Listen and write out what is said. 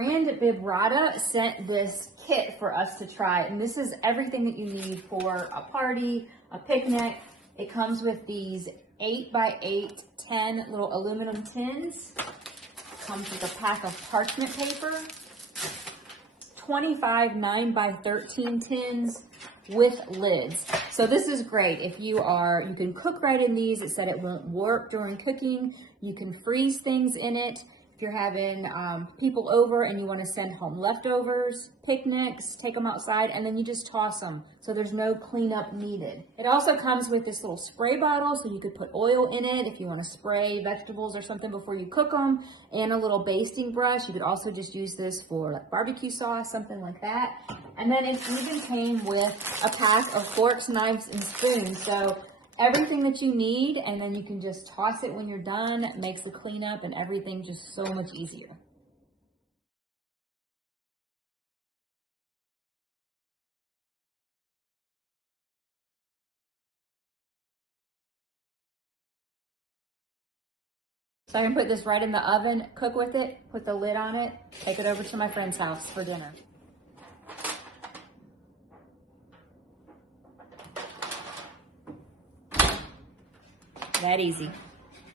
Brand Vibrata sent this kit for us to try, and this is everything that you need for a party, a picnic. It comes with these 8x8, 10 little aluminum tins. It comes with a pack of parchment paper, 25 9x13 tins with lids. So this is great if you can cook right in these. It said it won't warp during cooking. You can freeze things in it. If you're having people over and you want to send home leftovers, picnics, take them outside, and then you just toss them. So there's no cleanup needed. It also comes with this little spray bottle, so you could put oil in it if you want to spray vegetables or something before you cook them, and a little basting brush. You could also just use this for like barbecue sauce, something like that. And then it even came with a pack of forks, knives, and spoons. So everything that you need, and then you can just toss it when you're done. It makes the cleanup and everything just so much easier. So I can put this right in the oven, cook with it, put the lid on it, take it over to my friend's house for dinner. That easy.